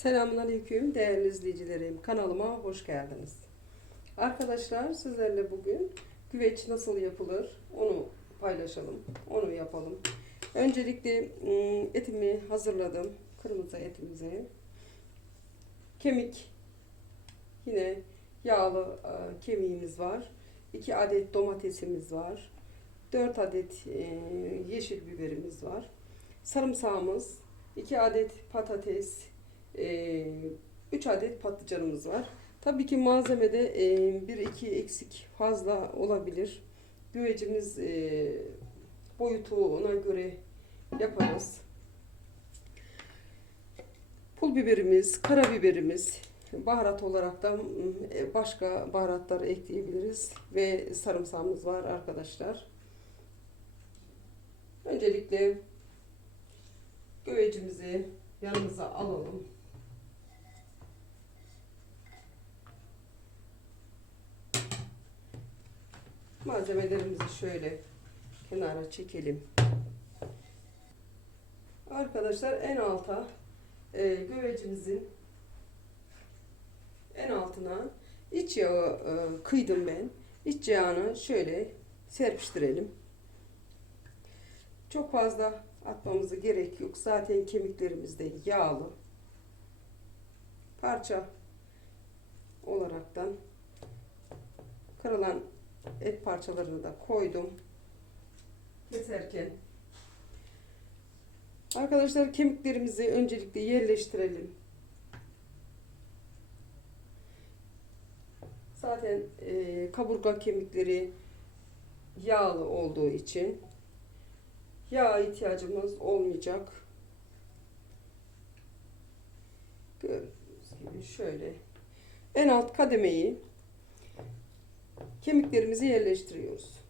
Selamünaleyküm değerli izleyicilerim. Kanalıma hoş geldiniz. Arkadaşlar sizlerle bugün güveç nasıl yapılır onu paylaşalım. Onu yapalım. Öncelikle ım, etimi hazırladım. Kırmızı etimizi. Kemik yine yağlı e, kemiğimiz var. 2 adet domatesimiz var. 4 adet e, yeşil biberimiz var. Sarımsağımız, 2 adet patates, 3 adet patlıcanımız var. Tabii ki malzemede 1-2 eksik fazla olabilir. Güvecimiz e, boyutuna göre yaparız. Pul biberimiz, karabiberimiz, baharat olarak da e, başka baharatlar ekleyebiliriz ve sarımsağımız var arkadaşlar. Öncelikle güvecimizi yanımıza alalım. Malzemelerimizi şöyle kenara çekelim. Arkadaşlar en alta e, güvecimizin en altına iç yağı e, kıydım ben. İç yağını şöyle serpiştirelim. Çok fazla atmamıza gerek yok. Zaten kemiklerimiz de yağlı. Parça olaraktan kırılan et parçalarını da koydum. Keserken. Arkadaşlar kemiklerimizi öncelikle yerleştirelim. Zaten e, kaburga kemikleri yağlı olduğu için yağ ihtiyacımız olmayacak. Gördüğünüz gibi şöyle en alt kademeyi kemiklerimizi yerleştiriyoruz.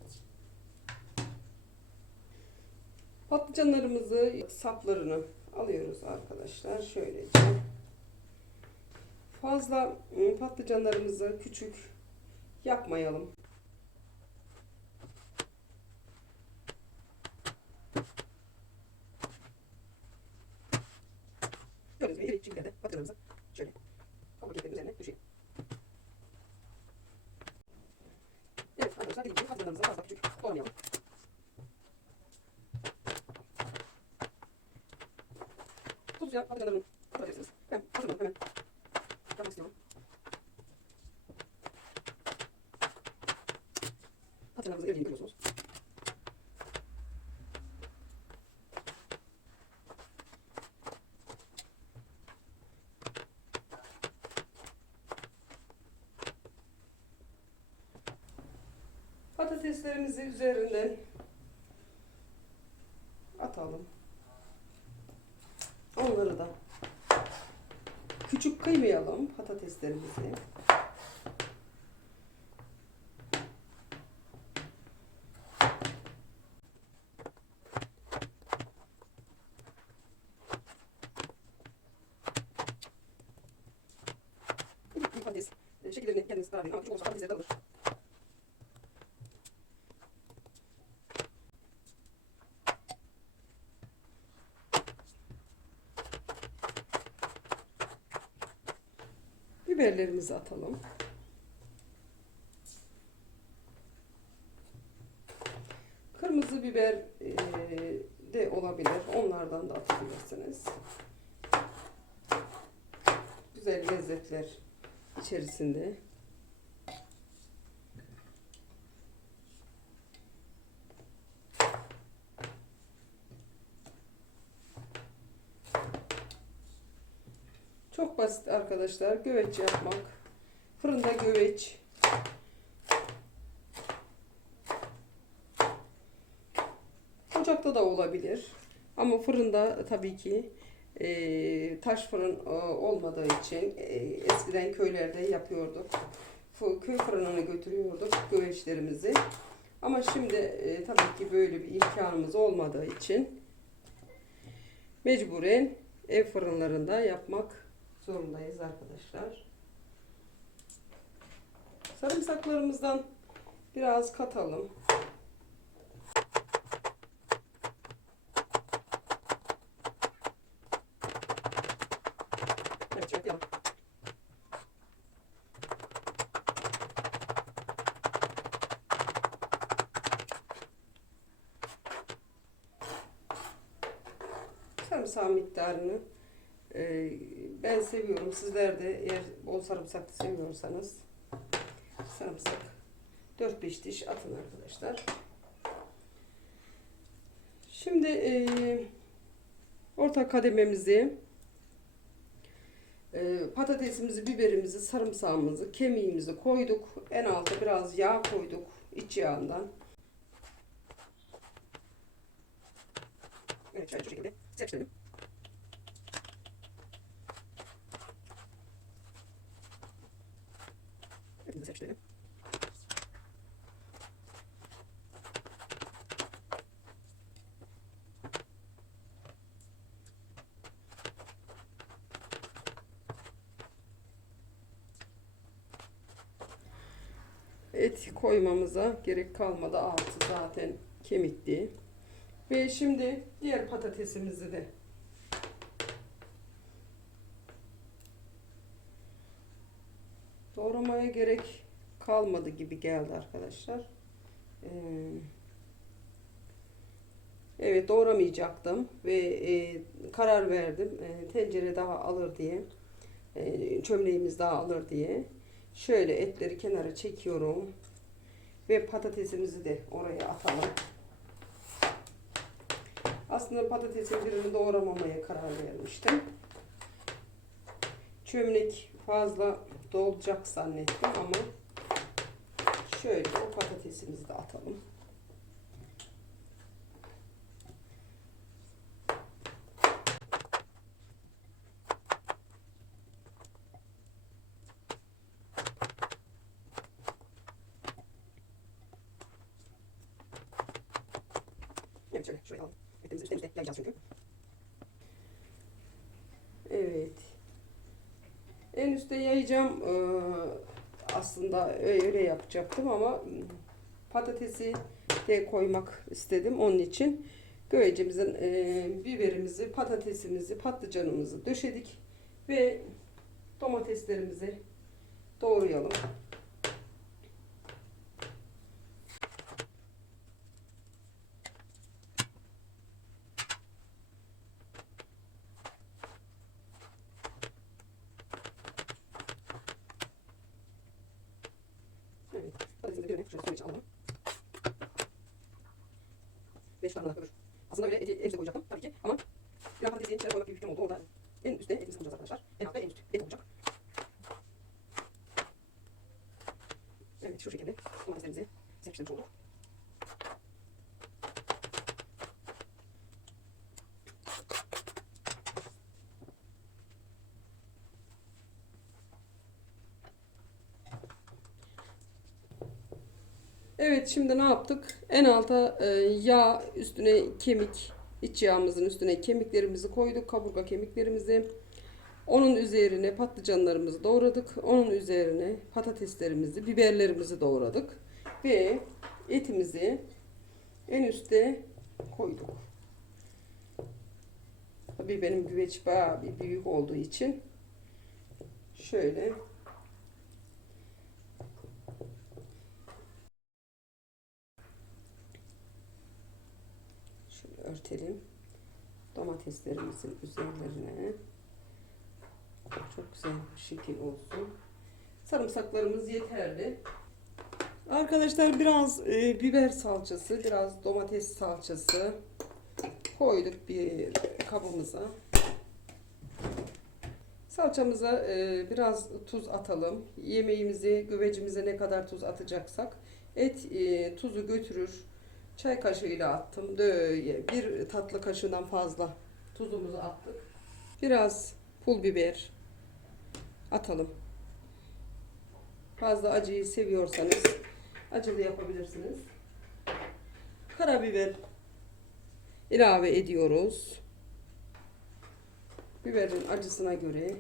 Patlıcanlarımızı saplarını alıyoruz arkadaşlar. Şöylece. Fazla patlıcanlarımızı küçük yapmayalım. Gördüğünüz gibi iri çimlerde patlıcanlarımızı şöyle kaburgaların üzerine düşelim. Evet arkadaşlar dediğim gibi patlıcanlarımızı doğramayalım. Tuzluca patlıcanlarını atabilirsiniz. Ben hazırladım hemen. Yapmak istiyorum. Patlıcanlarımızı eridiğini görüyorsunuz. Patateslerimizi üzerinden atalım. Onları da küçük kıymayalım patateslerimizi. Şekillerini kendiniz karar verin ama küçük olursa patatesleri de alır. Biberlerimizi atalım. Kırmızı biber e, de olabilir. Onlardan da atabilirsiniz. Güzel lezzetler içerisinde. Çok basit arkadaşlar. Göveç yapmak. Fırında göveç. Ocakta da olabilir. Ama fırında tabii ki e, taş fırın e, olmadığı için e, eskiden köylerde yapıyorduk. Köy fırınına götürüyorduk göveçlerimizi. Ama şimdi e, tabii ki böyle bir imkanımız olmadığı için mecburen ev fırınlarında yapmak zorundayız arkadaşlar. Sarımsaklarımızdan biraz katalım. Sarımsağı miktarını e, ben seviyorum. Sizler de eğer bol sarımsaklı seviyorsanız sarımsak 4-5 diş atın arkadaşlar. Şimdi e, orta kadememizi e, patatesimizi, biberimizi, sarımsağımızı, kemiğimizi koyduk. En alta biraz yağ koyduk iç yağından. Evet şöyle şekilde serpiştirelim. Serpiştirelim. Et koymamıza gerek kalmadı. Altı zaten kemikti. Ve şimdi diğer patatesimizi de doğramaya gerek kalmadı gibi geldi arkadaşlar. Ee, evet doğramayacaktım ve e, karar verdim e, tencere daha alır diye e, çömleğimiz daha alır diye şöyle etleri kenara çekiyorum ve patatesimizi de oraya atalım. Aslında patatesin birini doğramamaya karar vermiştim. Çömlek fazla dolacak zannettim ama şöyle o patatesimizi de atalım. Evet şöyle şuraya alalım. Etimizi üstte yayacağız çünkü. Evet. Yayacağım. Ee, aslında öyle yapacaktım ama patatesi de koymak istedim. Onun için göğecimizin e, biberimizi, patatesimizi, patlıcanımızı döşedik ve domateslerimizi doğrayalım. 5 tane kadar. Aslında böyle eti hepsi koyacaktım tabii ki ama biraz patatesi içine koymak gibi bir fikrim oldu. Orada en üstte etimizi koyacağız arkadaşlar. Evet şimdi ne yaptık? En alta e, yağ üstüne kemik iç yağımızın üstüne kemiklerimizi koyduk. Kaburga kemiklerimizi. Onun üzerine patlıcanlarımızı doğradık. Onun üzerine patateslerimizi, biberlerimizi doğradık. Ve etimizi en üste koyduk. Tabii benim güveç bayağı bir büyük olduğu için şöyle Şöyle örtelim. Domateslerimizin üzerlerine çok güzel bir şekil olsun. Sarımsaklarımız yeterli. Arkadaşlar biraz e, biber salçası, biraz domates salçası koyduk bir kabımıza. Salçamıza e, biraz tuz atalım. Yemeğimizi, güvecimize ne kadar tuz atacaksak et e, tuzu götürür. Çay kaşığıyla attım. Böyle bir tatlı kaşığından fazla tuzumuzu attık. Biraz pul biber atalım. Fazla acıyı seviyorsanız acılı yapabilirsiniz. Karabiber ilave ediyoruz. Biberin acısına göre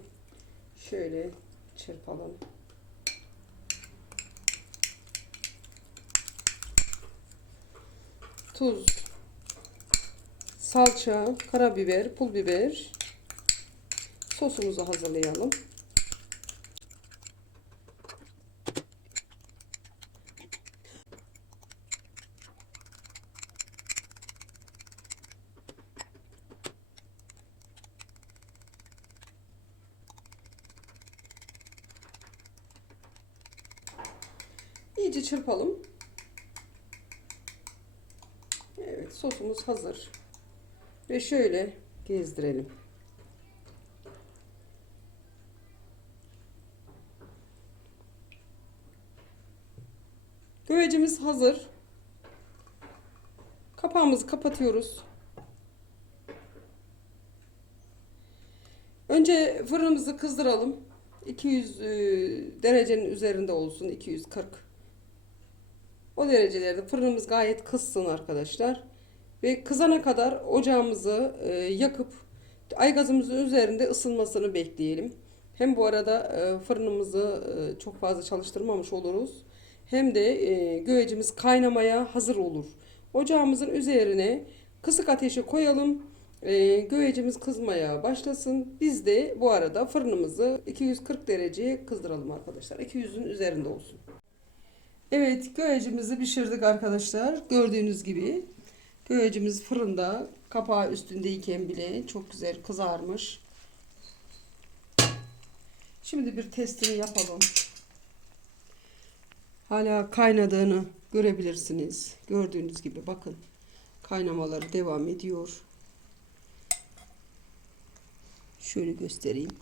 şöyle çırpalım. Tuz, salça, karabiber, pul biber, Sosumuzu hazırlayalım. İyice çırpalım. Evet sosumuz hazır. Ve şöyle gezdirelim. Güvecimiz hazır. Kapağımızı kapatıyoruz. Önce fırınımızı kızdıralım. 200 e, derecenin üzerinde olsun. 240. O derecelerde fırınımız gayet kızsın arkadaşlar. Ve kızana kadar ocağımızı e, yakıp aygazımızın üzerinde ısınmasını bekleyelim. Hem bu arada e, fırınımızı e, çok fazla çalıştırmamış oluruz. Hem de e, güvecimiz kaynamaya hazır olur. Ocağımızın üzerine kısık ateşe koyalım. E, güvecimiz kızmaya başlasın. Biz de bu arada fırınımızı 240 dereceye kızdıralım arkadaşlar. 200'ün üzerinde olsun. Evet güvecimizi pişirdik arkadaşlar. Gördüğünüz gibi güvecimiz fırında kapağı üstündeyken bile çok güzel kızarmış. Şimdi bir testini yapalım. Hala kaynadığını görebilirsiniz. Gördüğünüz gibi bakın. Kaynamaları devam ediyor. Şöyle göstereyim.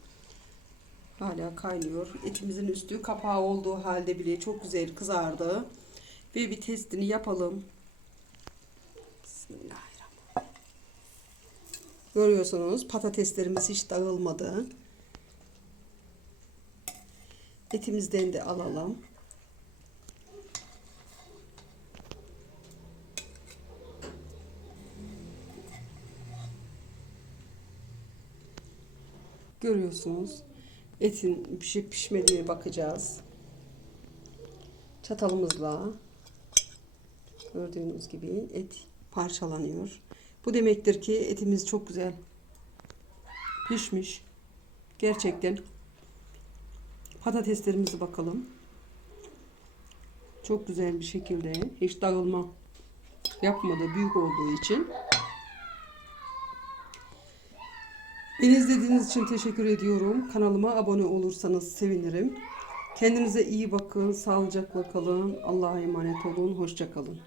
Hala kaynıyor. Etimizin üstü kapağı olduğu halde bile çok güzel kızardı. Ve bir testini yapalım. Görüyorsunuz patateslerimiz hiç dağılmadı. Etimizden de alalım. Görüyorsunuz. Etin pişip pişmediğine bakacağız. Çatalımızla gördüğünüz gibi et parçalanıyor. Bu demektir ki etimiz çok güzel pişmiş. Gerçekten patateslerimizi bakalım. Çok güzel bir şekilde hiç dağılma yapmadı büyük olduğu için. Beni izlediğiniz için teşekkür ediyorum. Kanalıma abone olursanız sevinirim. Kendinize iyi bakın, sağlıcakla kalın. Allah'a emanet olun, hoşça kalın.